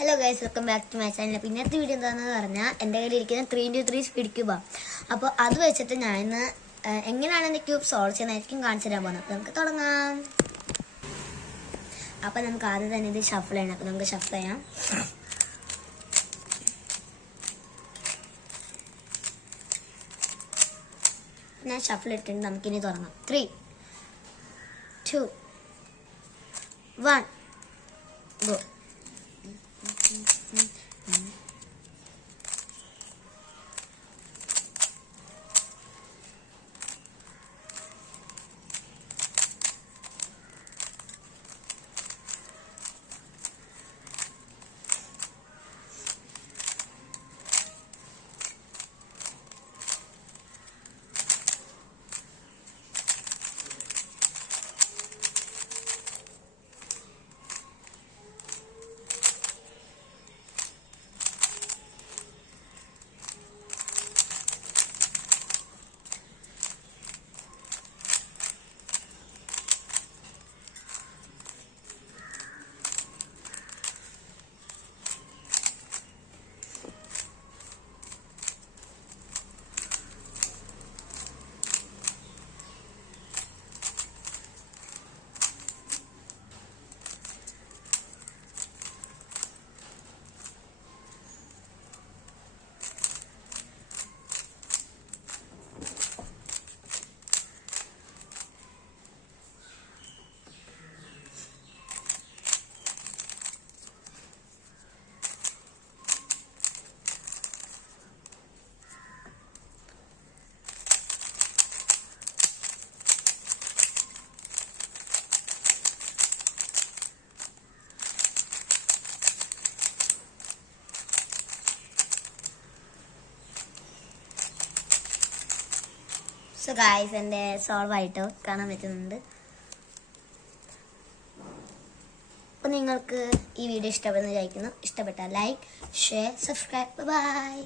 Hello guys, welcome back to my channel. അപ്പോൾ ഇന്നത്തെ video എന്താണെന്ന് പറഞ്ഞാൽ എൻ്റെ കയ്യിലിരിക്കുന്ന 3x3 സ്പീഡ് ക്യൂബാണ്. അപ്പോൾ അത് വെച്ചിട്ട് ഞാൻ ഇന്ന് എങ്ങനെയാണ് എൻ്റെ ക്യൂബ് സോൾവ് ചെയ്യുന്നതായിരിക്കും കാണിച്ചു തരാൻ പോകുന്നത്. അപ്പോൾ നമുക്ക് തുടങ്ങാം. അപ്പോൾ നമുക്ക് ആദ്യം തന്നെ ഇത് ഷഫിൾ ചെയ്യണം. അപ്പോൾ നമുക്ക് ഷഫിൾ ചെയ്യാം. ഞാൻ ഷഫിൾ ഇട്ടിട്ട് നമുക്കിനി തുടങ്ങാം. 3, 2, 1 ഗോ. സോ ഗായ്സ്, എൻ്റെ സോൾവ് ആയിട്ടോ കാണാൻ പറ്റുന്നുണ്ട്. അപ്പോൾ നിങ്ങൾക്ക് ഈ വീഡിയോ ഇഷ്ടപ്പെടുന്ന വിചാരിക്കുന്നു. ഇഷ്ടപ്പെട്ടാൽ ലൈക്ക്, ഷെയർ, സബ്സ്ക്രൈബ്. ബൈ.